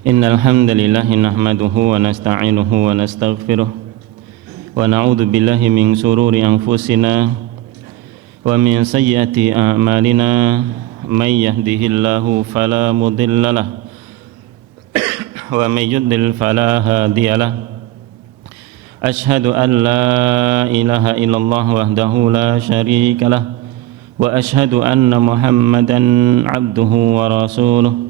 Innal hamdalillah nahmaduhu wa nasta'inuhu wa nastaghfiruh wa na'udzu billahi min shururi anfusina wa min sayyiati a'malina may yahdihillahu fala mudhillalah wa may yudlil fala hadiyalah. Ashhadu an la ilaha illallah wahdahu la syarikalah wa ashhadu anna Muhammadan abduhu wa rasuluh.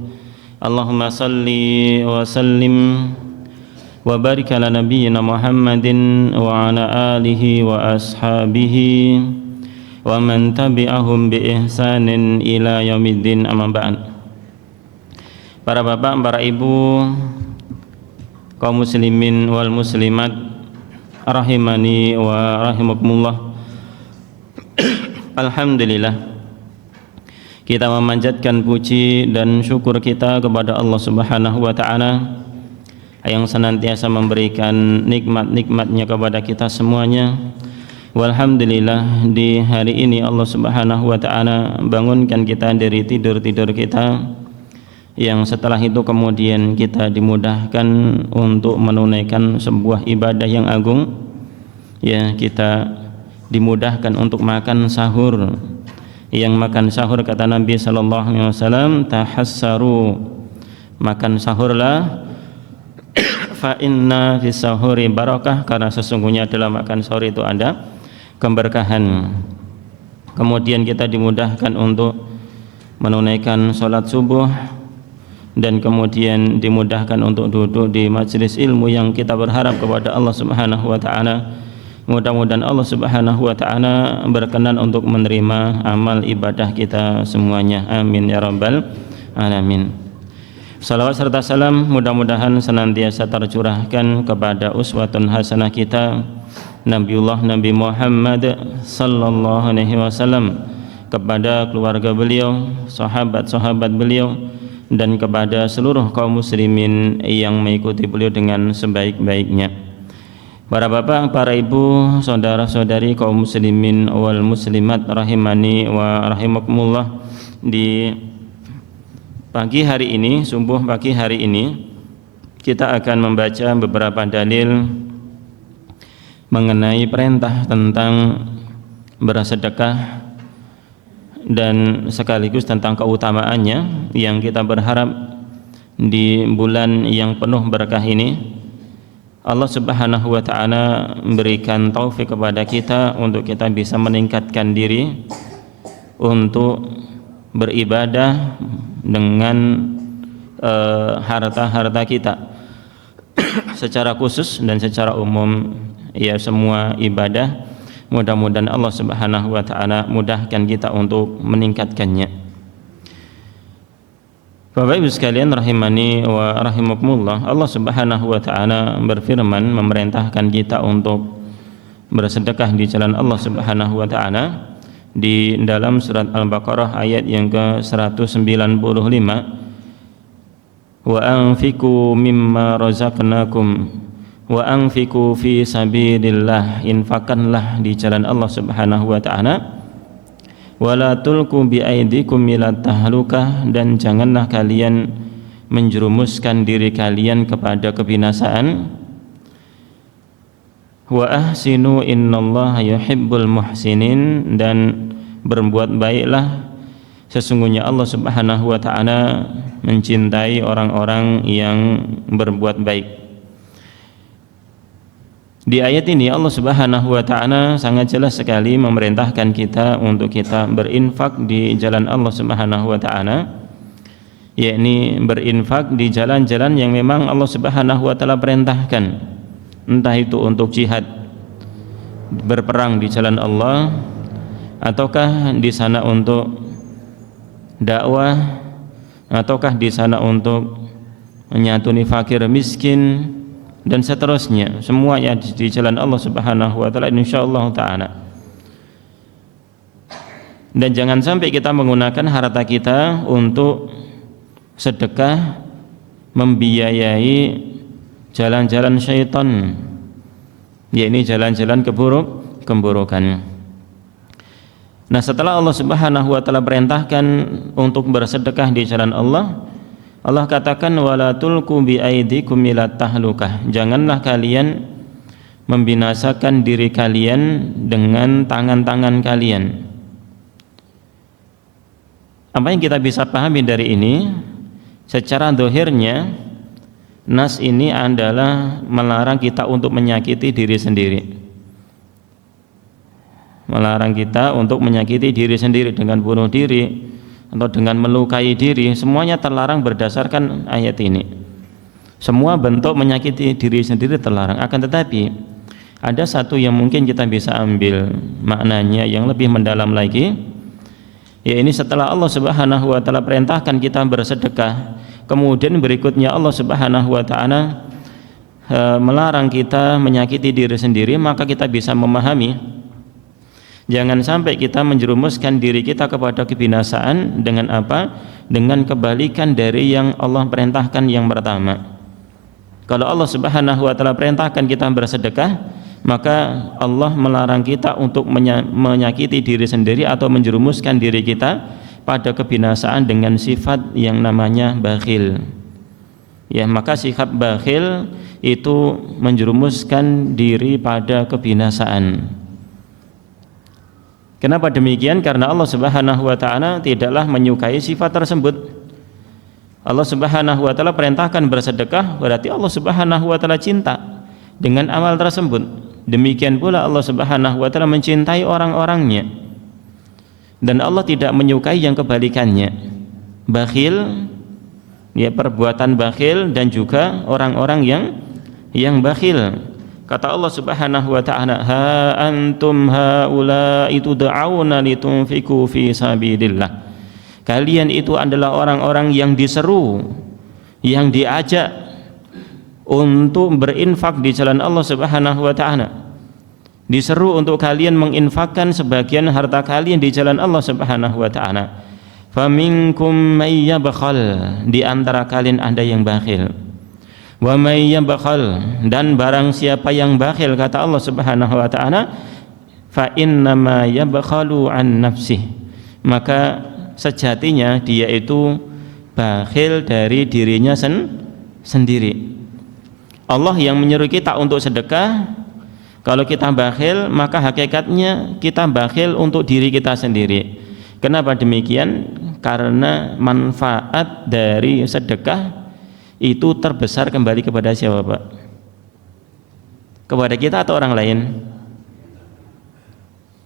Allahumma salli wa sallim wa barik ala nabiyyina Muhammadin wa ala alihi wa ashabihi wa man tabi'ahum bi ihsanin ila yaumiddin, amma ba'd. Para bapak, para ibu, kaum muslimin wal muslimat rahimani wa rahimakumullah. Alhamdulillah, kita memanjatkan puji dan syukur kita kepada Allah Subhanahu wa ta'ala yang senantiasa memberikan nikmat-nikmatnya kepada kita semuanya. Walhamdulillah, di hari ini Allah Subhanahu wa ta'ala bangunkan kita dari tidur-tidur kita, yang setelah itu kemudian kita dimudahkan untuk menunaikan sebuah ibadah yang agung. Ya, kita dimudahkan untuk makan sahur. Yang makan sahur, kata Nabi sallallahu alaihi wasallam, tahassaru, makan sahurlah, fa inna fis sahuri barakah, karena sesungguhnya dalam makan sahur itu ada keberkahan. Kemudian kita dimudahkan untuk menunaikan sholat subuh, dan kemudian dimudahkan untuk duduk di majelis ilmu yang kita berharap kepada Allah Subhanahu wa ta'ala. Mudah-mudahan Allah Subhanahu wa ta'ala berkenan untuk menerima amal ibadah kita semuanya. Amin ya rabbal alamin. Salawat serta salam mudah-mudahan senantiasa tercurahkan kepada uswatun hasanah kita, Nabiullah Nabi Muhammad sallallahu alaihi wasallam, kepada keluarga beliau, sahabat-sahabat beliau, dan kepada seluruh kaum muslimin yang mengikuti beliau dengan sebaik-baiknya. Para bapak, para ibu, saudara-saudari kaum muslimin wal muslimat rahimani wa rahimakumullah, di pagi hari ini, subuh pagi hari ini, kita akan membaca beberapa dalil mengenai perintah tentang bersedekah dan sekaligus tentang keutamaannya, yang kita berharap di bulan yang penuh berkah ini Allah Subhanahu wa ta'ala memberikan taufik kepada kita untuk kita bisa meningkatkan diri untuk beribadah dengan harta-harta kita secara khusus dan secara umum, ya semua ibadah. Mudah-mudahan Allah Subhanahu wa ta'ala mudahkan kita untuk meningkatkannya. Bapak Ibu sekalian rahimani wa rahimakumullah, Allah Subhanahu wa ta'ala berfirman memerintahkan kita untuk bersedekah di jalan Allah Subhanahu wa ta'ala di dalam surat Al-Baqarah ayat yang ke-195. Wa anfiqu mimma razaqnakum wa anfiqu fi sabilillah, infakkanlah di jalan Allah Subhanahu wa ta'ala, wala tulqu bi aidikum ila tahlukah, dan janganlah kalian menjerumuskan diri kalian kepada kebinasaan. Wa ahsinu innallaha yuhibbul muhsinin, dan berbuat baiklah, sesungguhnya Allah Subhanahu wa ta'ala mencintai orang-orang yang berbuat baik. Di ayat ini Allah Subhanahu wa ta'ala sangat jelas sekali memerintahkan kita untuk kita berinfak di jalan Allah Subhanahu wa ta'ala, yakni berinfak di jalan-jalan yang memang Allah Subhanahu wa ta'ala perintahkan, entah itu untuk jihad, berperang di jalan Allah, ataukah di sana untuk dakwah, ataukah di sana untuk menyantuni fakir miskin, dan seterusnya, semuanya di jalan Allah Subhanahu wa ta'ala insyaallah ta'ala. Dan jangan sampai kita menggunakan harta kita untuk sedekah membiayai jalan-jalan syaitan, yakni jalan-jalan keburukan. Nah, setelah Allah Subhanahu wa ta'ala perintahkan untuk bersedekah di jalan Allah, Allah katakan wala tulqu bi aidikum ila tahlukah, janganlah kalian membinasakan diri kalian dengan tangan-tangan kalian. Apa yang kita bisa pahami dari ini? Secara zahirnya nas ini adalah melarang kita untuk menyakiti diri sendiri. Melarang kita untuk menyakiti diri sendiri dengan bunuh diri atau dengan melukai diri, semuanya terlarang berdasarkan ayat ini. Semua bentuk menyakiti diri sendiri terlarang. Akan tetapi ada satu yang mungkin kita bisa ambil maknanya yang lebih mendalam lagi, yaitu setelah Allah Subhanahu wa taala perintahkan kita bersedekah, kemudian berikutnya Allah Subhanahu wa taala melarang kita menyakiti diri sendiri, maka kita bisa memahami jangan sampai kita menjerumuskan diri kita kepada kebinasaan dengan apa? Dengan kebalikan dari yang Allah perintahkan yang pertama. Kalau Allah Subhanahu wa taala perintahkan kita bersedekah, maka Allah melarang kita untuk menyakiti diri sendiri atau menjerumuskan diri kita pada kebinasaan dengan sifat yang namanya bakhil. Ya, maka sifat bakhil itu menjerumuskan diri pada kebinasaan. Kenapa demikian? Karena Allah Subhanahu wa taala tidaklah menyukai sifat tersebut. Allah Subhanahu wa taala perintahkan bersedekah, berarti Allah Subhanahu wa taala cinta dengan amal tersebut. Demikian pula Allah Subhanahu wa taala mencintai orang-orangnya. Dan Allah tidak menyukai yang kebalikannya. Bakhil, ya, perbuatan bakhil dan juga orang-orang yang bakhil. Kata Allah Subhanahu wa taala, ha antum haula'i tud'auna litunfiqu fi sabilillah. Kalian itu adalah orang-orang yang diseru, yang diajak untuk berinfak di jalan Allah Subhanahu wa taala. Diseru untuk kalian menginfakkan sebagian harta kalian di jalan Allah Subhanahu wa taala. Faminkum may yabkhal, di antara kalian ada yang bakhil. Wa may yabkhal, dan barang siapa yang bakhil, kata Allah Subhanahu wa taala, fa innama yabkhalu an nafsih, maka sejatinya dia itu bakhil dari dirinya sendiri. Allah yang menyuruh kita untuk sedekah. Kalau kita bakhil, maka hakikatnya kita bakhil untuk diri kita sendiri. Kenapa demikian? Karena manfaat dari sedekah itu terbesar kembali kepada siapa, Pak? Kepada kita atau orang lain?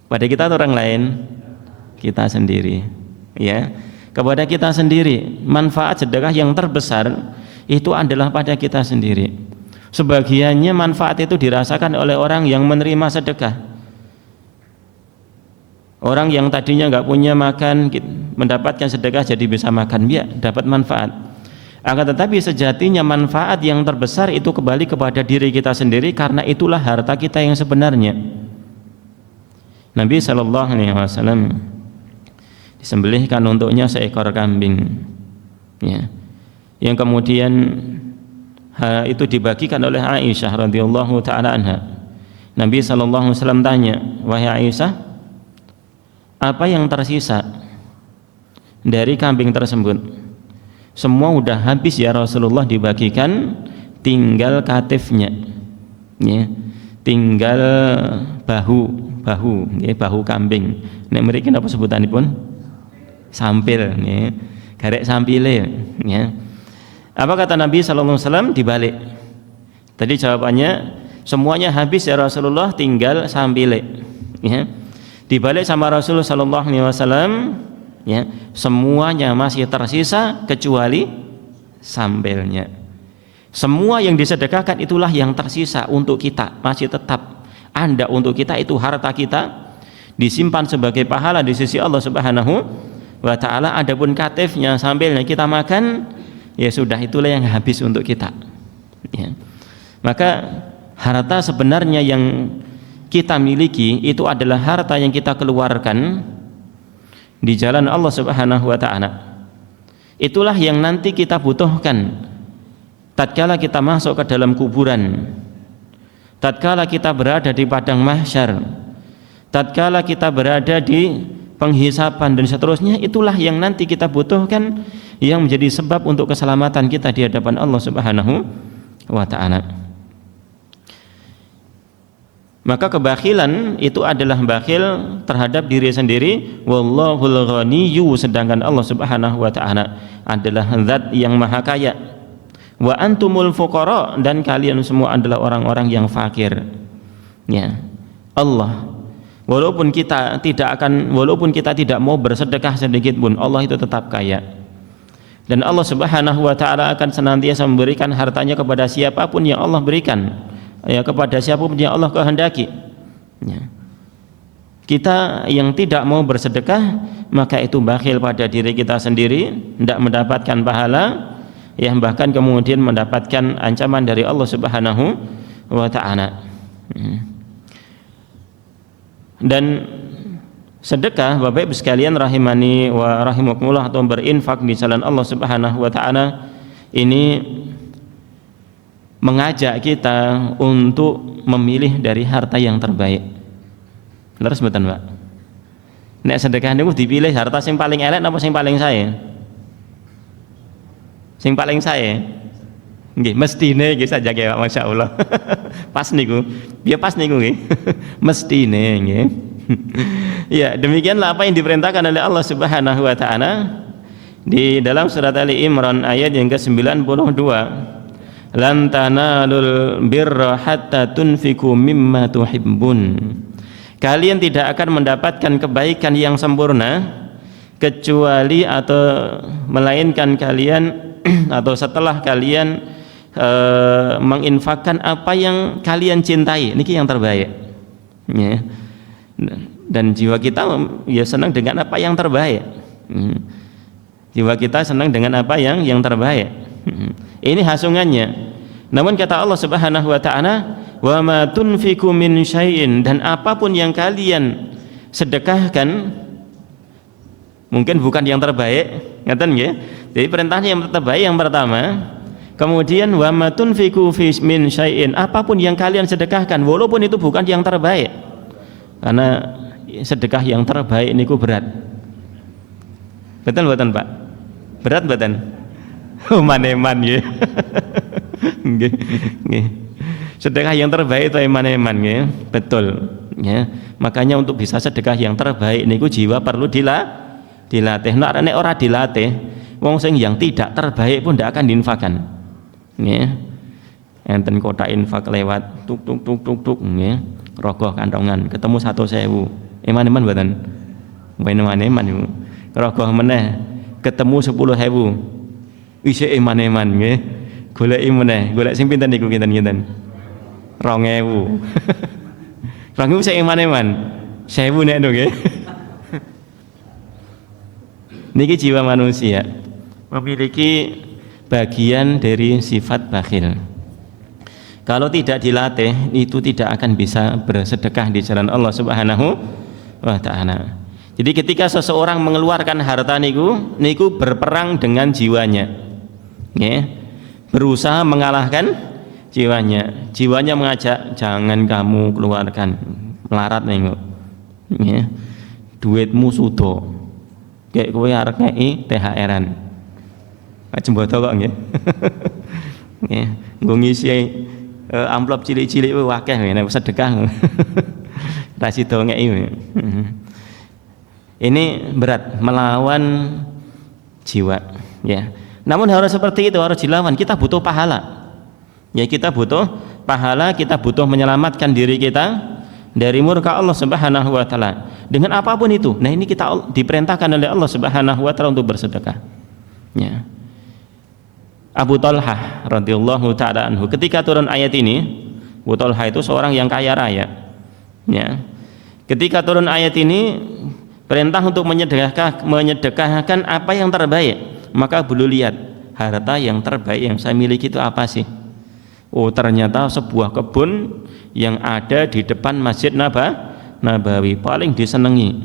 Pada kita atau orang lain? Kita sendiri, ya. Kepada kita sendiri. Manfaat sedekah yang terbesar itu adalah pada kita sendiri. Sebagiannya manfaat itu dirasakan oleh orang yang menerima sedekah. Orang yang tadinya nggak punya makan, mendapatkan sedekah jadi bisa makan, ya, dapat manfaat. Akan tetapi sejatinya manfaat yang terbesar itu kembali kepada diri kita sendiri, karena itulah harta kita yang sebenarnya. Nabi SAW disembelihkan untuknya seekor kambing, ya, yang kemudian itu dibagikan oleh Aisyah radhiyallahu taala anha. Nabi SAW tanya, wahai Aisyah, apa yang tersisa dari kambing tersebut? Semua udah habis ya Rasulullah, dibagikan, tinggal katifnya, ya, tinggal bahu, ya, bahu kambing. Nek mriki napa sebutanipun? Sampil, ya, garek sampile, ya. Apa kata Nabi SAW? Dibalik. Tadi jawabannya semuanya habis ya Rasulullah, tinggal sampile, ya. Dibalik sama Rasulullah SAW, ya, semuanya masih tersisa kecuali sambelnya. Semua yang disedekahkan itulah yang tersisa untuk kita, masih tetap ada untuk kita, itu harta kita, disimpan sebagai pahala di sisi Allah Subhanahu wa taala. Adapun katifnya, sambelnya kita makan, ya sudah, itulah yang habis untuk kita, ya. Maka harta sebenarnya yang kita miliki itu adalah harta yang kita keluarkan di jalan Allah Subhanahu wa taala. Itulah yang nanti kita butuhkan tatkala kita masuk ke dalam kuburan, tatkala kita berada di padang mahsyar, tatkala kita berada di penghisapan dan seterusnya. Itulah yang nanti kita butuhkan yang menjadi sebab untuk keselamatan kita di hadapan Allah Subhanahu wa taala. Maka kebakhilan itu adalah bakhil terhadap diri sendiri, wallahul ghaniyyu, sedangkan Allah Subhanahu wa taala adalah zat yang maha kaya. Wa antumul fuqara, dan kalian semua adalah orang-orang yang fakir. Ya. Allah, walaupun kita tidak mau bersedekah sedikit pun, Allah itu tetap kaya. Dan Allah Subhanahu wa taala akan senantiasa memberikan hartanya kepada siapapun yang Allah berikan, ya, kepada siapapun yang Allah kehendaki. Ya. Kita yang tidak mau bersedekah, maka itu bakhil pada diri kita sendiri, tidak mendapatkan pahala, ya, bahkan kemudian mendapatkan ancaman dari Allah Subhanahu wa taala. Dan sedekah, Bapak Ibu sekalian rahimani wa rahimakumullah, atau berinfak di jalan Allah Subhanahu wa taala, ini mengajak kita untuk memilih dari harta yang terbaik. Terus mboten, Pak? Nek sedekah niku dipilih harta sing paling elek napa sing paling sae? Sing paling sae. Nggih, mestine nggih saja nggih Pak, masyaallah. Pas niku. Ya pas niku nggih. Mestine nggih. Ya, demikianlah apa yang diperintahkan oleh Allah Subhanahu wa taala di dalam surat Ali Imran ayat yang ke-92. Lan tanalul birra hatta tunfiqu mimma tuhibbun. Kalian tidak akan mendapatkan kebaikan yang sempurna kecuali atau melainkan kalian atau setelah kalian menginfakkan apa yang kalian cintai, niki yang terbaik. Ya. Dan jiwa kita ya senang dengan apa yang terbaik. Jiwa kita senang dengan apa yang terbaik. Ini hasungannya. Namun kata Allah Subhanahu wa taala, wa ma tunfiqu min syai'in, dan apapun yang kalian sedekahkan mungkin bukan yang terbaik, ngaten nggih. Jadi perintahnya yang terbaik yang pertama. Kemudian wa ma tunfiqu min syai'in, apapun yang kalian sedekahkan walaupun itu bukan yang terbaik. Karena sedekah yang terbaik niku berat. Betul mboten, Pak? Berat mboten? Eman-eman nggih. Nggih. Nggih. Sedekah yang terbaik itu eman-eman nggih. Betul. Ya. Makanya untuk bisa sedekah yang terbaik niku jiwa perlu dilatih. Nek ora dilatih, wong sing yang tidak terbaik pun tidak akan diinfakkan. Nggih. Enten kotak infak lewat tuk tuk tuk tuk tuk nggih. Rogoh kantongan ketemu 1.000. Eman-eman mboten? Eman-eman niku. Rogoh meneh ketemu 10.000. Isih eman-eman nggih. Goleki meneh, golek sing pinten niku kinten-kinten? 2.000. 2.000 sing eman-eman. 1.000 nek nggih. Niki jiwa manusia memiliki bagian dari sifat bakhil. Kalau tidak dilatih, itu tidak akan bisa bersedekah di jalan Allah Subhanahu wa taala. Jadi ketika seseorang mengeluarkan harta niku berperang dengan jiwanya. Nggih. Berusaha mengalahkan jiwanya. Jiwanya mengajak, jangan kamu keluarkan, melarat niku. Nggih. Duitmu sudo. Kayak kowe arep ngeki THR-an. Jemboto kok nggih. Nggih, nggo ngisi amplop cilik-cilik akeh ngene sedekah. Ra sida ngeki. Ini berat melawan jiwa, ya. Namun harus seperti itu, harus dilawan. Kita butuh pahala. Ya, kita butuh pahala, kita butuh menyelamatkan diri kita dari murka Allah Subhanahu wa taala dengan apapun itu. Nah, ini kita diperintahkan oleh Allah Subhanahu wa taala untuk bersedekah. Ya. Abu Talhah radhiyallahu taala anhu, ketika turun ayat ini, Abu Talhah itu seorang yang kaya raya. Ya. Ketika turun ayat ini, perintah untuk menyedekahkan apa yang terbaik, maka beliau lihat harta yang terbaik yang saya miliki itu apa sih? Oh, ternyata sebuah kebun yang ada di depan Masjid Nabawi, paling disenangi,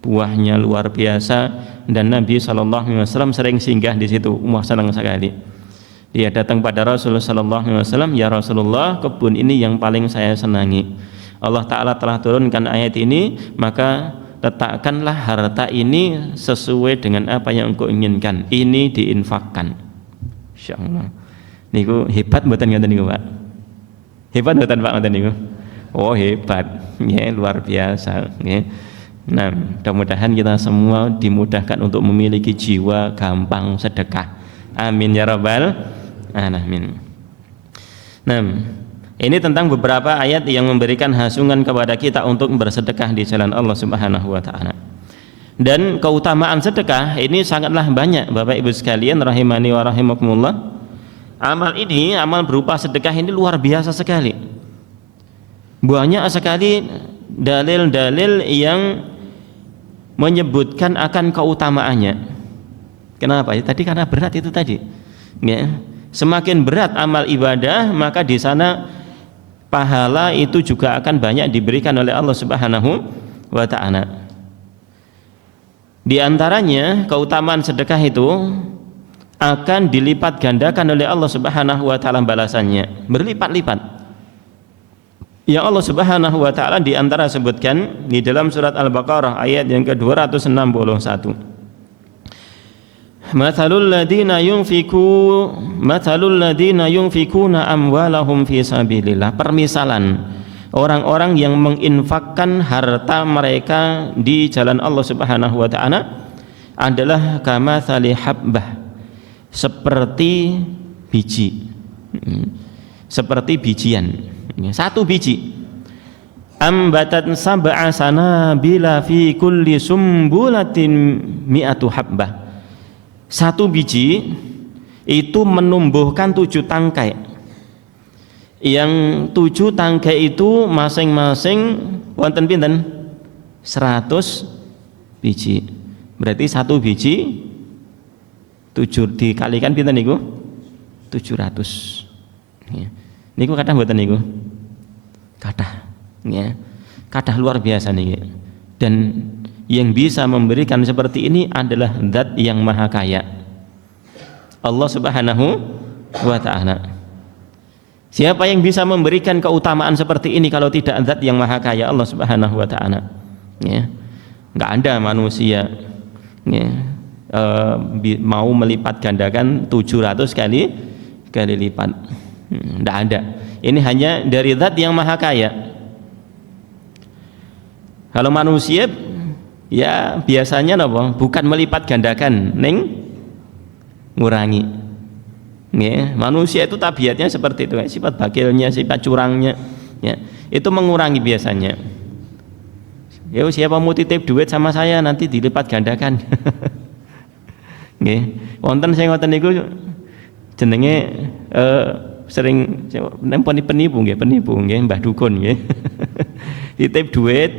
buahnya luar biasa, dan Nabi SAW sering singgah di situ. Senang sekali. Dia datang pada Rasulullah SAW, ya Rasulullah, kebun ini yang paling saya senangi. Allah Ta'ala telah turunkan ayat ini, maka letakkanlah harta ini sesuai dengan apa yang engkau inginkan, ini diinfakkan. Insyaallah. Niku hebat mboten ngoten niku, Pak? Hebat mboten Pak ngoten niku? Oh, hebat. Ya, luar biasa, ya. Nah, mudah-mudahan kita semua dimudahkan untuk memiliki jiwa gampang sedekah. Amin ya rabbal alamin. Nah, ini tentang beberapa ayat yang memberikan hasungan kepada kita untuk bersedekah di jalan Allah Subhanahu wa taala. Dan keutamaan sedekah ini sangatlah banyak, Bapak Ibu sekalian rahimani wa rahimakumullah. Amal berupa sedekah ini luar biasa sekali. Banyak sekali dalil-dalil yang menyebutkan akan keutamaannya. Kenapa? Tadi karena berat itu tadi. Ya. Semakin berat amal ibadah, maka di sana pahala itu juga akan banyak diberikan oleh Allah Subhanahu wa taala. Di antaranya keutamaan sedekah itu akan dilipat gandakan oleh Allah Subhanahu wa taala balasannya, berlipat-lipat. Yang Allah Subhanahu wa taala di antara sebutkan di dalam surat Al-Baqarah ayat yang ke-261. Mathalul ladina yunfikuna amwalahum fi sabilillah. Permisalan orang-orang yang menginfakkan harta mereka di jalan Allah Subhanahu wa taala adalah kamatsali habbah, seperti biji. Seperti bijian. Satu biji. Ambatat sab'a sanabila fi kulli sumbulatin mi'atu habbah. Satu biji itu menumbuhkan 7 tangkai. Yang 7 tangkai itu masing-masing wonten pinten? 100 biji. Berarti satu biji 7 dikalikan pinten niku? 700. Ya. Niku kathah mboten niku? Kathah. Ya. Kathah luar biasa niki. Dan yang bisa memberikan seperti ini adalah Zat yang Maha Kaya, Allah Subhanahu wa taala. Siapa yang bisa memberikan keutamaan seperti ini kalau tidak Zat yang Maha Kaya, Allah Subhanahu wa taala? Ya. Enggak ada manusia ya, mau melipat gandakan 700 kali lipat. Enggak ada. Ini hanya dari Zat yang Maha Kaya. Kalau manusia ya biasanya apa? Bukan melipat gandakan, ning ngurangi. Ya, manusia itu tabiatnya seperti itu, sifat bakilnya, sifat curangnya, ya, itu mengurangi biasanya. Ya, siapa mau titip duit sama saya nanti dilipat gandakan. Nggih, wonten sing ngoten niku jenenge sering nemponi penipu nggih, Mbah Dukun nggih. Titip duit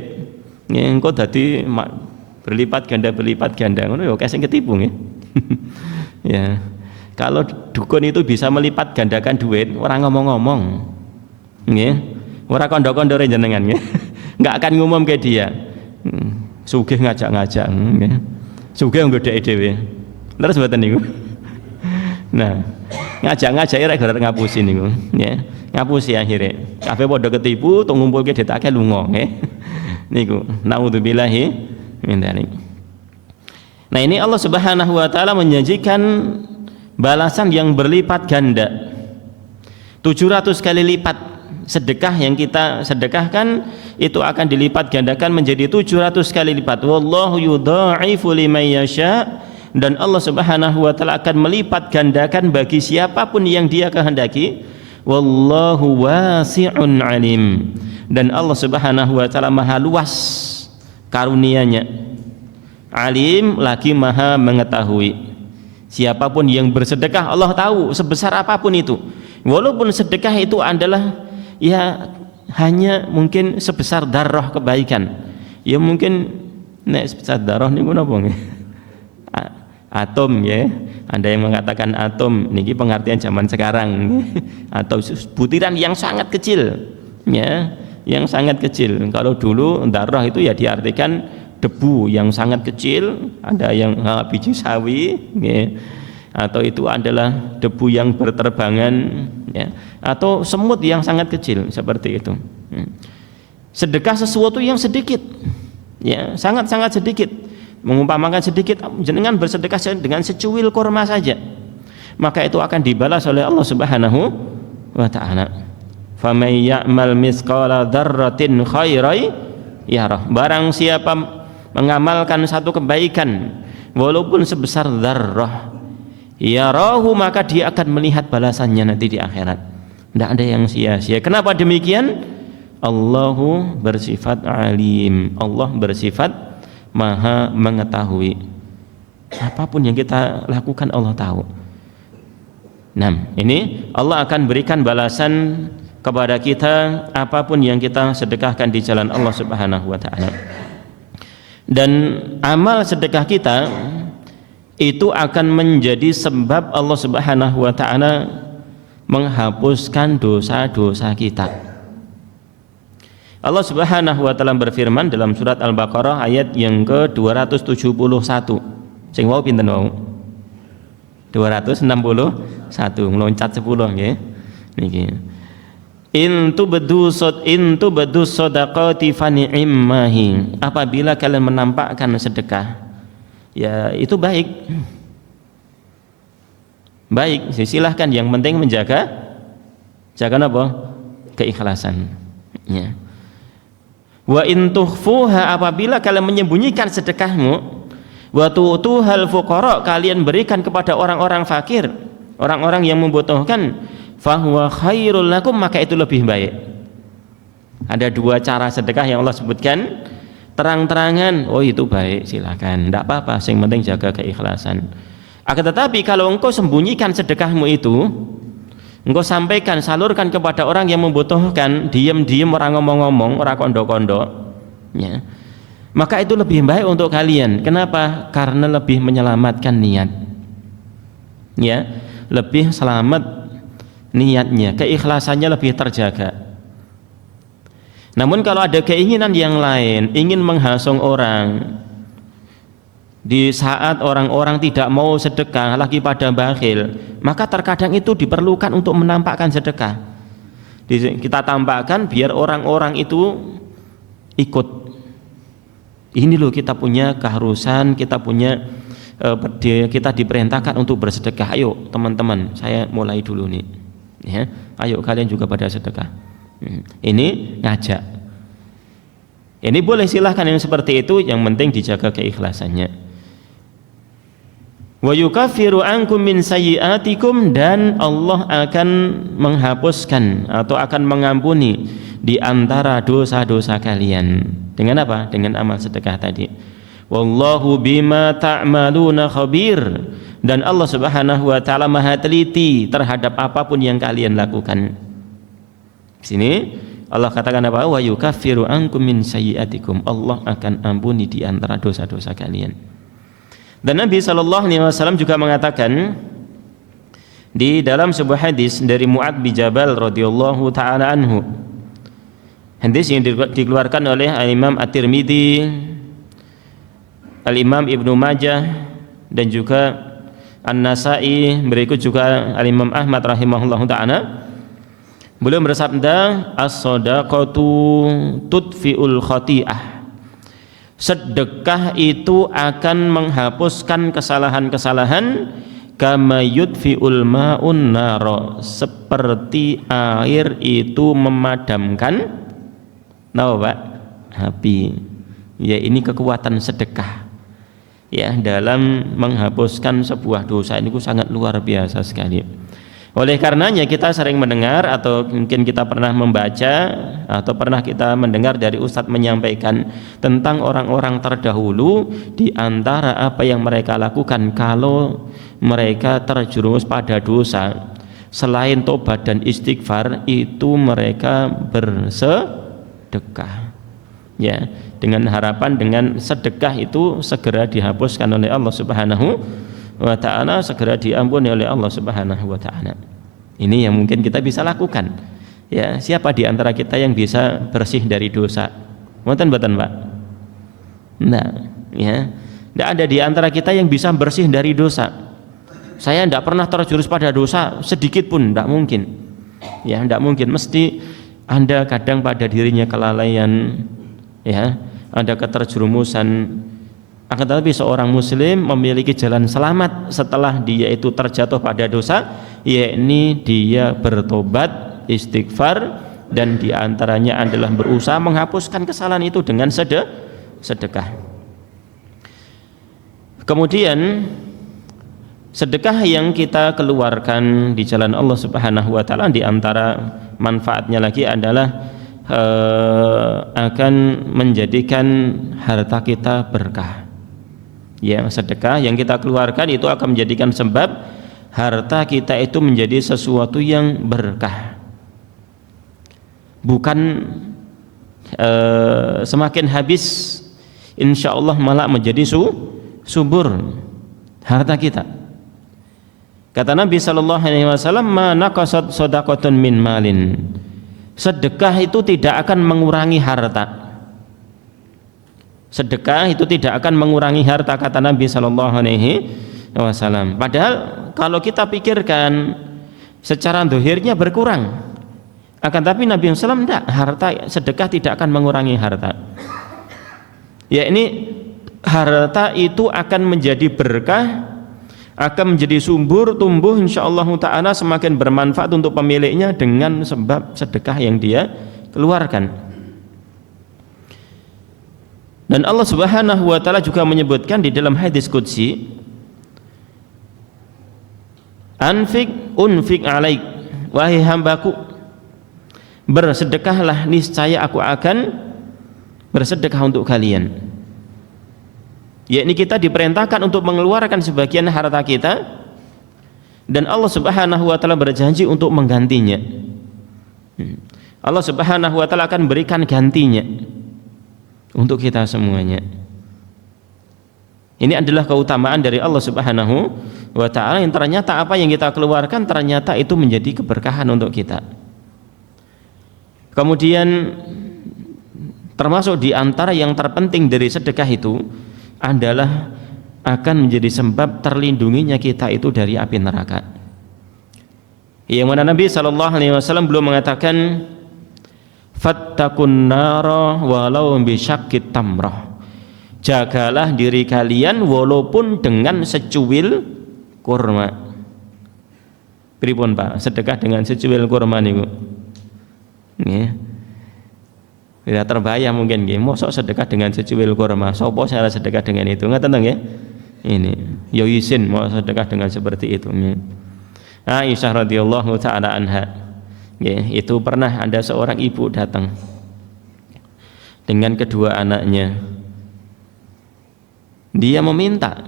nggih engko dadi berlipat ganda ngono ya akeh sing ketipu nggih. Ya. Kalau dukun itu bisa melipat gandakan duit, orang ngomong-ngomong. Nggih. Ora kandha-kandhane jenengan nggih. Enggak akan ngumum ke dia. Sugih ngajak-ngajak nggih. Sugih nggodheki dhewe. Terus mboten niku. Nah, ngajak-ngajak rek garap ngapusi niku, nggih. Ngapusi akhire. Kabeh padha ketipu, tung ngumpulke detake lunga nggih. Niku, naudzubillahi min dzalik. Nah, ini Allah Subhanahu wa taala menjanjikan balasan yang berlipat ganda. 700 kali lipat sedekah yang kita sedekahkan itu akan dilipat gandakan menjadi 700 kali lipat. Wallahu yudha'ifu liman yasha, dan Allah Subhanahu wa taala akan melipat gandakan bagi siapapun yang Dia kehendaki. Wallahu wasi'un alim, dan Allah Subhanahu wa taala maha luas karunia-Nya. Alim lagi maha mengetahui. Siapapun yang bersedekah Allah tahu sebesar apapun itu. Walaupun sedekah itu adalah ya hanya mungkin sebesar darah kebaikan. Ya mungkin nek sebesar darah niku napa nggih? Atom ya. Ada yang mengatakan atom niki pengertian zaman sekarang. Atau butiran yang sangat kecil. Ya, yang sangat kecil. Kalau dulu darah itu ya diartikan debu yang sangat kecil, ada yang biji sawi, ya, atau itu adalah debu yang berterbangan, ya, atau semut yang sangat kecil seperti itu. Sedekah sesuatu yang sedikit, Ya, sangat-sangat sedikit. Mengumpamakan sedikit, jenengan bersedekah dengan secuil kurma saja, maka itu akan dibalas oleh Allah Subhanahu wa taala. Faman ya'mal mithqala dzarratin khairan yarah. Barang siapa mengamalkan satu kebaikan walaupun sebesar dzarrah, yarahu, maka dia akan melihat balasannya nanti di akhirat. Tidak ada yang sia-sia. Kenapa demikian? Allahu bersifat alim. Allah bersifat maha mengetahui. Apapun yang kita lakukan Allah tahu. Nah, ini Allah akan berikan balasan kepada kita apapun yang kita sedekahkan di jalan Allah Subhanahu wa taala. Dan amal sedekah kita itu akan menjadi sebab Allah Subhanahu wa taala menghapuskan dosa-dosa kita. Allah Subhanahu wa taala berfirman dalam surat Al-Baqarah ayat yang ke-271. Sing wau pinten wau? 261, meloncat 10 nggih. Niki. In tubdu shadaqati fa ni'mahi. Apabila kalian menampakkan sedekah, ya itu baik. Baik, silahkan, yang penting menjaga apa? Keikhlasan. Ya. Wa in tukhfuha, apabila kalian menyembunyikan sedekahmu, wa tu'tuhal fuqara, kalian berikan kepada orang-orang fakir, orang-orang yang membutuhkan, fahuwa khairul lakum, maka itu lebih baik. Ada dua cara sedekah yang Allah sebutkan, terang-terangan, oh itu baik, silakan, tidak apa-apa, yang penting jaga keikhlasan. Akan tetapi kalau engkau sembunyikan sedekahmu itu, engkau sampaikan, salurkan kepada orang yang membutuhkan, diam-diam, orang ngomong-ngomong, orang kondo-kondo, ya, maka itu lebih baik untuk kalian. Kenapa? Karena lebih menyelamatkan niat, ya, lebih selamat niatnya, keikhlasannya lebih terjaga. Namun kalau ada keinginan yang lain, ingin menghasung orang, di saat orang-orang tidak mau sedekah, lagi pada bakhil, maka terkadang itu diperlukan untuk menampakkan sedekah. Kita tampakkan biar orang-orang itu ikut. Ini loh, kita punya keharusan, kita diperintahkan untuk bersedekah. Ayo teman-teman, saya mulai dulu nih, ya, ayo kalian juga pada sedekah. Ini ngajak. Ini boleh, silahkan yang seperti itu, yang penting dijaga keikhlasannya. Wa yukaffiru ankum min sayyi'atikum, dan Allah akan menghapuskan atau akan mengampuni di antara dosa-dosa kalian. Dengan apa? Dengan amal sedekah tadi. Wallahu bima ta'maluna khabir, dan Allah Subhanahu wa taala maha teliti terhadap apapun yang kalian lakukan. Di sini Allah katakan apa? Wa yukaffiru ankum min sayyi'atikum, Allah akan ampuni di antara dosa-dosa kalian. Dan Nabi SAW juga mengatakan di dalam sebuah hadis dari Mu'adz bin Jabal radhiyallahu taala anhu, hadis yang dikeluarkan oleh Imam At-Tirmidzi, Al-Imam Ibnu Majah, dan juga An-Nasa'i, berikut juga Al-Imam Ahmad rahimahullahu taala. Beliau bersabda, as-shadaqatu tudfi'ul khati'ah. Sedekah itu akan menghapuskan kesalahan-kesalahan, kama yudfi'ul ma'un naro, seperti air itu memadamkan Pak? Api. Ya, ini kekuatan sedekah, ya, dalam menghapuskan sebuah dosa. Ini sangat luar biasa sekali. Oleh karenanya kita sering mendengar, atau mungkin kita pernah membaca atau pernah kita mendengar dari ustadz menyampaikan tentang orang-orang terdahulu, di antara apa yang mereka lakukan kalau mereka terjerumus pada dosa, selain tobat dan istighfar, itu mereka bersedekah, ya, dengan harapan dengan sedekah itu segera dihapuskan oleh Allah Subhanahu wa ta'ala, segera diampuni oleh Allah Subhanahu wa ta'ala. Ini yang mungkin kita bisa lakukan, ya. Siapa di antara kita yang bisa bersih dari dosa? Mboten Pak? Nah, ya, tidak ada di antara kita yang bisa bersih dari dosa. Saya tidak pernah terjurus pada dosa sedikit pun, tidak mungkin, ya, tidak mungkin. Mesti Anda kadang pada dirinya kelalaian, ya, ada keterjerumusan. Akan tetapi seorang muslim memiliki jalan selamat setelah dia itu terjatuh pada dosa, yakni dia bertobat, istighfar, dan diantaranya adalah berusaha menghapuskan kesalahan itu dengan sedekah. Kemudian sedekah yang kita keluarkan di jalan Allah Subhanahu wa taala, di antara manfaatnya lagi adalah akan menjadikan harta kita berkah. Ya, sedekah yang kita keluarkan itu akan menjadikan sebab harta kita itu menjadi sesuatu yang berkah. Bukan semakin habis, insya Allah malah menjadi subur harta kita. Kata Nabi sallallahu alaihi wasallam, "Ma naqasat shadaqatun min malin." Sedekah itu tidak akan mengurangi harta. Sedekah itu tidak akan mengurangi harta, kata Nabi sallallahu alaihi wasallam. Padahal kalau kita pikirkan secara zahirnya berkurang. Akan tapi Nabi SAW tidak, harta sedekah tidak akan mengurangi harta. Ya, ini harta itu akan menjadi berkah, akan menjadi subur, tumbuh insyaallah ta'ala, semakin bermanfaat untuk pemiliknya dengan sebab sedekah yang dia keluarkan. Dan Allah Subhanahu wa taala juga menyebutkan di dalam hadis qudsi, unfik alaik, wahai hambaku, bersedekahlah, niscaya aku akan bersedekah untuk kalian. Yakni kita diperintahkan untuk mengeluarkan sebagian harta kita, dan Allah Subhanahu wa taala berjanji untuk menggantinya. Allah Subhanahu wa taala akan berikan gantinya untuk kita semuanya. Ini adalah keutamaan dari Allah Subhanahu wa taala, yang ternyata apa yang kita keluarkan ternyata itu menjadi keberkahan untuk kita. Kemudian termasuk di antara yang terpenting dari sedekah itu adalah akan menjadi sebab terlindunginya kita itu dari api neraka. Yang mana Nabi sallallahu alaihi wasallam belum mengatakan fattaqun nara walau bisyaqqit tamrah. Jagalah diri kalian walaupun dengan secuil kurma. Pripun Pak, sedekah dengan secuil kurma niku? Nggih. Tidak terbayang mungkin nggih, mosok sedekah dengan secuil kurma. Sapa saya sedekah dengan itu? Ngoten nggih. Ini ya izin mau sedekah dengan seperti itu. Aisyah radhiyallahu taala anha, itu pernah ada seorang ibu datang dengan kedua anaknya. Dia meminta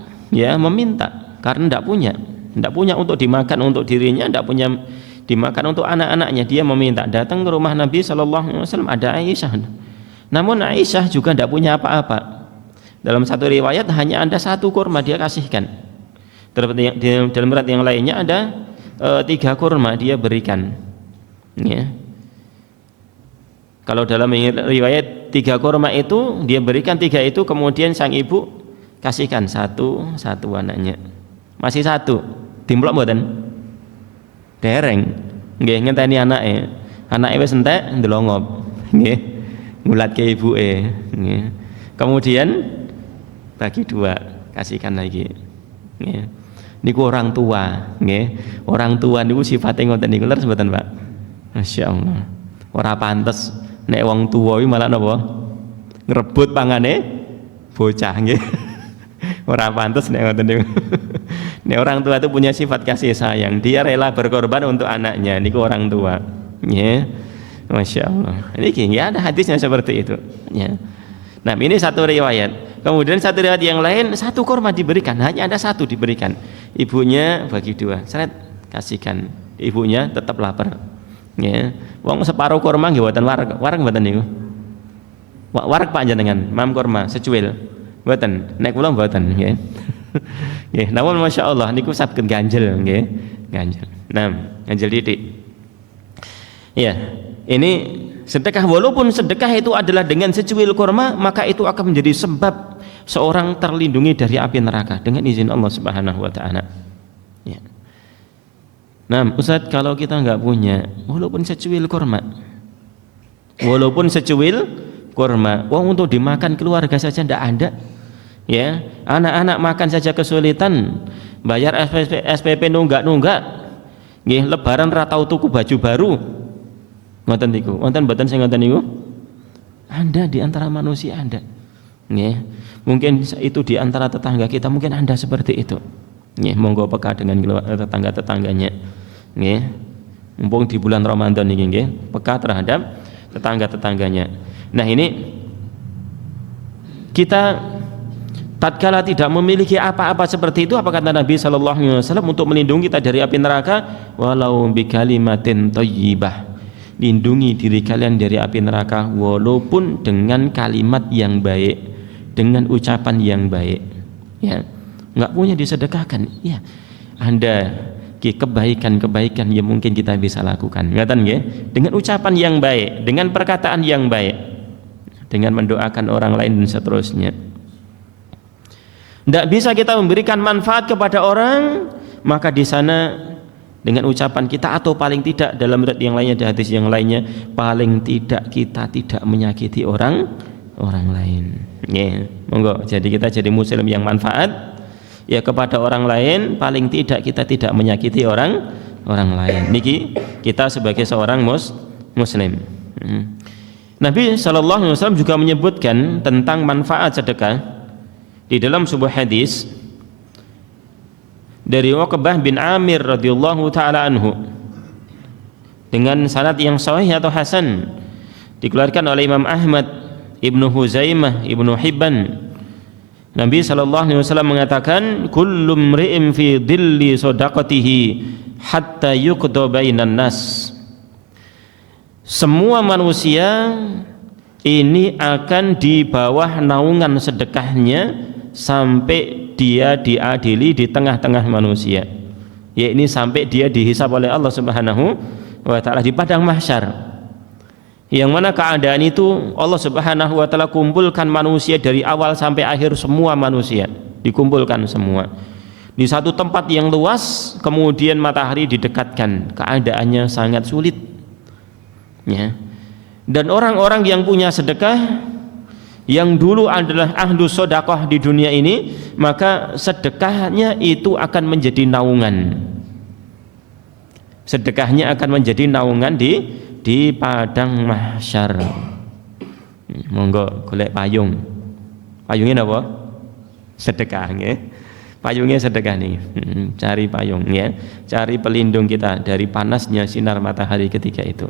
karena tidak punya untuk dimakan untuk dirinya, tidak punya dimakan untuk anak-anaknya. Dia meminta, datang ke rumah Nabi SAW, ada Aisyah. Namun Aisyah juga tidak punya apa-apa. Dalam satu riwayat hanya ada satu kurma dia kasihkan. Dalam riwayat yang lainnya ada 3 kurma dia berikan. Ya. Kalau dalam riwayat 3 kurma itu dia berikan 3 itu, kemudian sang ibu kasihkan satu anaknya. Masih 1, dimplok mboten? Dereng. Nggih ngenteni anake. Anake wis entek ndelongop. Nggih. Ngulatke ibuke. Nggih. Kemudian bagi 2, kasihkan lagi. Nggih. Niku orang tua, nggih. Orang tua niku sifatnya ngoten niku, leres mboten, Pak? Masyaallah. Ora pantes nek wong tuwa iki malah napa? Ngrebut pangane bocah, nggih. Ora pantes nek ngoten niku. Nek orang tua itu punya sifat kasih sayang, dia rela berkorban untuk anaknya, niku orang tua. Nggih. Masyaallah. Ini nggih ada hadisnya seperti itu, ya. Nah, ini satu riwayat. Kemudian satu riwayat yang lain, 1 kurma diberikan, hanya ada 1 diberikan. Ibunya bagi 2, seret kasihkan. Ibunya tetap lapar. Ya, wong separuh kurma nggih mboten wareg mboten niku. Wareg panjenengan, mam kurma secuil. Mboten, nek kula mboten nggih. Nggih, namun masyaallah niku saged ganjel nggih, ganjel. Nah, ganjel titik. Ya, ini sedekah, walaupun sedekah itu adalah dengan secuil kurma, maka itu akan menjadi sebab seorang terlindungi dari api neraka dengan izin Allah Subhanahu wa taala. Ya. Nah, Ustaz, kalau kita enggak punya, walaupun secuil kurma. Wong untuk dimakan keluarga saja ndak ada. Ya, anak-anak makan saja kesulitan. Bayar SPP nunggak-nunggak. Nggih, lebaran ra tau tuku baju baru. Ngoten niku. Wonten mboten sing ngoten niku? Anda di antara manusia Anda. Nggih. Mungkin itu di antara tetangga kita, mungkin Anda seperti itu. Nggih, monggo peka dengan tetangga-tetangganya. Nggih. Mumpung di bulan Ramadan niki nggih, peka terhadap tetangga-tetangganya. Nah, ini kita tatkala tidak memiliki apa-apa seperti itu, apa kata Nabi sallallahu alaihi wasallam untuk melindungi kita dari api neraka? Walau bikalimatin thayyibah. Lindungi diri kalian dari api neraka walaupun dengan kalimat yang baik, dengan ucapan yang baik. Ya, enggak punya disedekahkan. Ya, Anda kebaikan-kebaikan yang mungkin kita bisa lakukan. Ngaten nggih? Dengan ucapan yang baik, dengan perkataan yang baik, dengan mendoakan orang lain dan seterusnya. Tidak bisa kita memberikan manfaat kepada orang, maka di sana dengan ucapan kita atau paling tidak dalam riwayat yang lainnya, di hadis yang lainnya, paling tidak kita tidak menyakiti orang lain. Ya, monggo. Jadi kita jadi muslim yang manfaat ya kepada orang lain, paling tidak kita tidak menyakiti orang lain. Niki kita sebagai seorang muslim. Nabi sallallahu alaihi wasallam juga menyebutkan tentang manfaat sedekah di dalam sebuah hadis dari Uqbah bin Amir radhiyallahu taala anhu dengan sanad yang sahih atau hasan, dikeluarkan oleh Imam Ahmad, Ibnu Huzaimah, Ibnu Hibban. Nabi sallallahu alaihi wasallam mengatakan, kullu mri'in fi dhilli shadaqatihi hatta yuqda bainan nas. Semua manusia ini akan di bawah naungan sedekahnya sampai dia diadili di tengah-tengah manusia. Ya, ini sampai dia dihisab oleh Allah Subhanahu wa taala di padang mahsyar. Yang mana keadaan itu Allah Subhanahu wa taala kumpulkan manusia dari awal sampai akhir, semua manusia dikumpulkan semua di satu tempat yang luas, kemudian matahari didekatkan, keadaannya sangat sulit. Ya. Dan orang-orang yang punya sedekah, yang dulu adalah ahlu sedekah di dunia ini, maka sedekahnya itu akan menjadi naungan. Sedekahnya akan menjadi naungan di padang mahsyar. Monggo golek payung. Payungnya apa? Sedekah nggih. Payungnya sedekah nih. Cari payung ya. Cari pelindung kita dari panasnya sinar matahari ketika itu.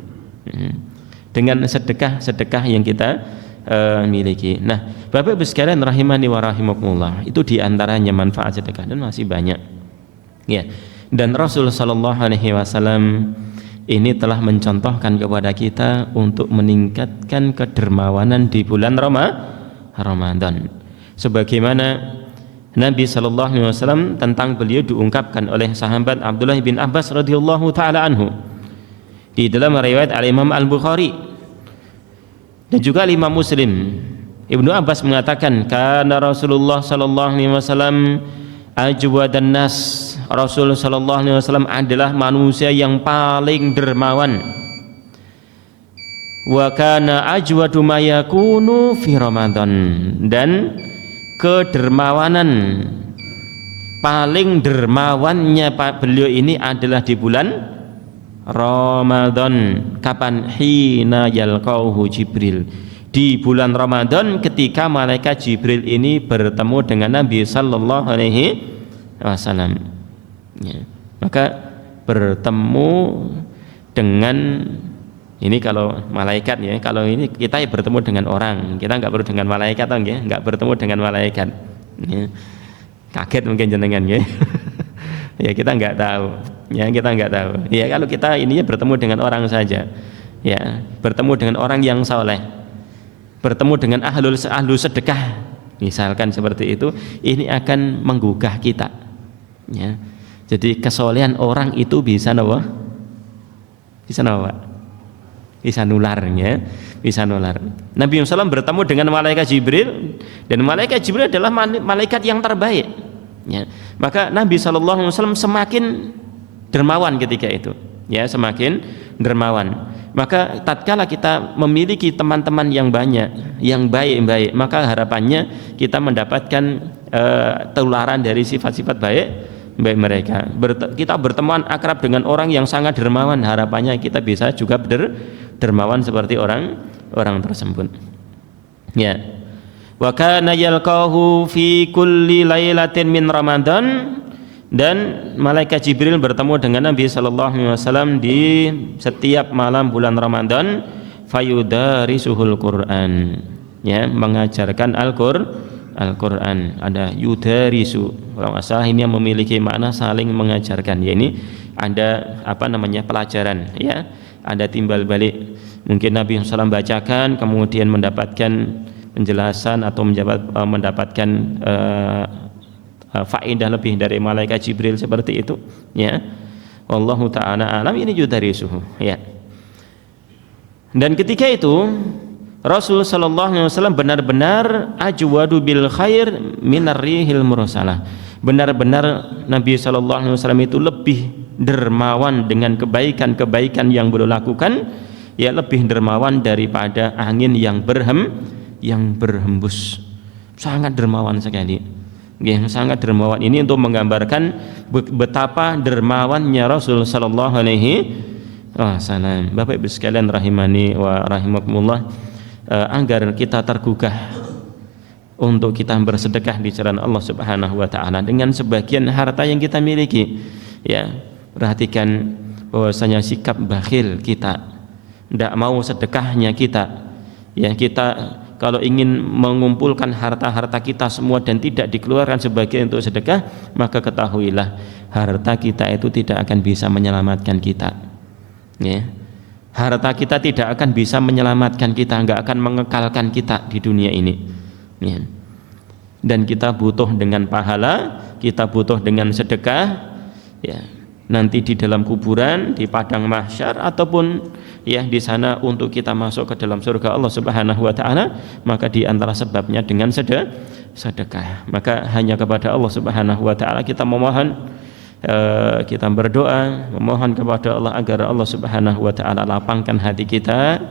Dengan sedekah yang kita miliki. Nah, Bapak Ibu sekalian rahimani wa rahimakumullah, itu diantaranya manfaat sedekah dan masih banyak. Ya. Dan Rasul sallallahu alaihi wasallam ini telah mencontohkan kepada kita untuk meningkatkan kedermawanan di bulan Ramadan. Sebagaimana Nabi sallallahu alaihi wasallam tentang beliau diungkapkan oleh sahabat Abdullah bin Abbas radhiyallahu taala anhu di dalam riwayat Al-Imam Al-Bukhari dan juga Imam Muslim. Ibnu Abbas mengatakan, kana Rasulullah sallallahu alaihi wasallam ajwadan nas. Rasul sallallahu alaihi wasallam adalah manusia yang paling dermawan. Wa kana ajwadu ma yakunu fi Ramadan, dan kedermawanan paling dermawannya beliau ini adalah di bulan Ramadan. Kapan? Hina yalqauhu Jibril. Di bulan Ramadan ketika malaikat Jibril ini bertemu dengan Nabi sallallahu alaihi wasallam. Ya. Maka bertemu dengan ini kalau malaikat ya, kalau ini kita bertemu dengan orang, kita enggak perlu dengan malaikat toh nggih, enggak bertemu dengan malaikat. Ya. Kaget mungkin jenengan ya. Ya kita enggak tahu. Ya kita enggak tahu. Ya kalau kita ininya bertemu dengan orang saja. Ya, bertemu dengan orang yang saleh. Bertemu dengan ahlu sedekah. Misalkan seperti itu, ini akan menggugah kita. Ya. Jadi kesolehan orang itu bisa apa? Bisa apa? Bisa nular ya. Bisa nular. Nabi SAW bertemu dengan malaikat Jibril, dan malaikat Jibril adalah malaikat yang terbaik. Ya. Maka Nabi SAW semakin dermawan ketika itu. Ya, semakin dermawan. Maka tatkala kita memiliki teman-teman yang banyak, yang baik-baik, maka harapannya kita mendapatkan tularan dari sifat-sifat baik mereka. Kita berteman akrab dengan orang yang sangat dermawan, harapannya kita bisa juga dermawan seperti orang tersebut. Ya. Wa kana yalqahu fi kulli lailatin min Ramadan, dan malaikat Jibril bertemu dengan Nabi sallallahu alaihi wasallam di setiap malam bulan Ramadan, fayudarisuhul Quran, ya, mengajarkan Al-Quran. Ada yudarisu, kalau nggak salah ini yang memiliki makna saling mengajarkan, ya, ini ada pelajaran, ya, ada timbal balik. Mungkin Nabi SAW bacakan kemudian mendapatkan penjelasan atau mendapatkan faedah lebih dari malaikat Jibril seperti itu, ya. Wallahu ta'ala alam, ini yudarisuhu, ya. Dan ketika itu Rasul sallallahu alaihi wasallam benar-benar ajwadu bil khair minar rihil mursalah. Benar-benar Nabi sallallahu alaihi wasallam itu lebih dermawan dengan kebaikan-kebaikan yang beliau lakukan, ya, lebih dermawan daripada angin yang berhembus. Sangat dermawan sekali. Sangat dermawan. Ini untuk menggambarkan betapa dermawannya Rasul sallallahu alaihi wasallam. Bapak Ibu sekalian rahimani wa rahimakumullah, agar kita tergugah untuk kita bersedekah di jalan Allah Subhanahu wa taala dengan sebagian harta yang kita miliki, ya. Perhatikan bahwasanya sikap bakhil kita, tidak mau sedekahnya kita, ya, kita kalau ingin mengumpulkan harta-harta kita semua dan tidak dikeluarkan sebagian untuk sedekah, maka ketahuilah harta kita itu tidak akan bisa menyelamatkan kita, ya. Harta kita tidak akan bisa menyelamatkan kita, enggak akan mengekalkan kita di dunia ini, ya. Dan kita butuh dengan pahala, kita butuh dengan sedekah, ya, nanti di dalam kuburan, di padang mahsyar, ataupun, ya, di sana untuk kita masuk ke dalam surga Allah Subhanahu wa taala, maka di antara sebabnya dengan sedekah. Maka hanya kepada Allah Subhanahu wa taala kita memohon, kita berdoa memohon kepada Allah agar Allah Subhanahu wa taala lapangkan hati kita,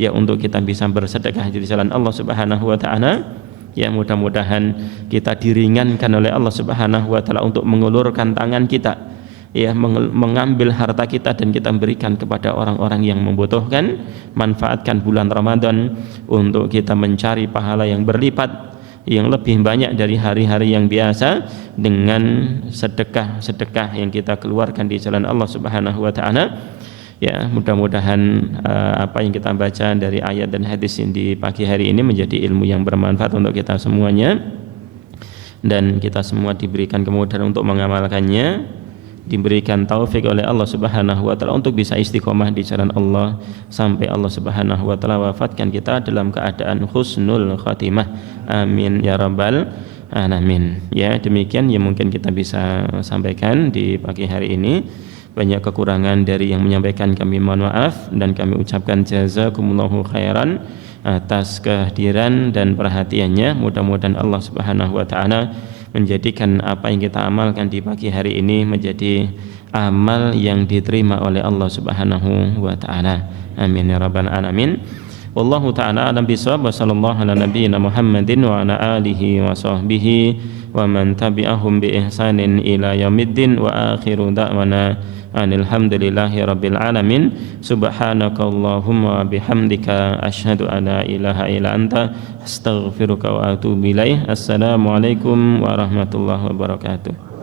ya, untuk kita bisa bersedekah di jalan Allah Subhanahu wa taala. Ya, mudah-mudahan kita diringankan oleh Allah Subhanahu wa taala untuk mengulurkan tangan kita, ya, mengambil harta kita dan kita berikan kepada orang-orang yang membutuhkan. Manfaatkan bulan Ramadan untuk kita mencari pahala yang berlipat, yang lebih banyak dari hari-hari yang biasa, dengan sedekah yang kita keluarkan di jalan Allah Subhanahu wa taala. Ya, mudah-mudahan apa yang kita baca dari ayat dan hadis di pagi hari ini menjadi ilmu yang bermanfaat untuk kita semuanya, dan kita semua diberikan kemudahan untuk mengamalkannya, diberikan taufik oleh Allah Subhanahu wa taala untuk bisa istiqomah di jalan Allah sampai Allah Subhanahu wa taala wafatkan kita dalam keadaan husnul khatimah. Amin ya rabbal alamin. Ya, demikian yang mungkin kita bisa sampaikan di pagi hari ini. Banyak kekurangan dari yang menyampaikan kami mohon maaf, dan kami ucapkan jazakumullahu khairan atas kehadiran dan perhatiannya. Mudah-mudahan Allah Subhanahu wa taala menjadikan apa yang kita amalkan di pagi hari ini menjadi amal yang diterima oleh Allah Subhanahu wa taala. Amin ya rabbal alamin. Wallahu ta'ala alam bisawab, wa sallallahu ala nabiyyina Muhammadin wa ala alihi wa sahbihi wa man tabi'ahum bi ihsanin ila yaumiddin, wa akhiru da'wana alhamdulillahi rabbil alamin. Subhanakallahumma wa bihamdika asyhadu an la ilaha illa anta astaghfiruka wa atubu ilaih. Assalamualaikum warahmatullahi wabarakatuh.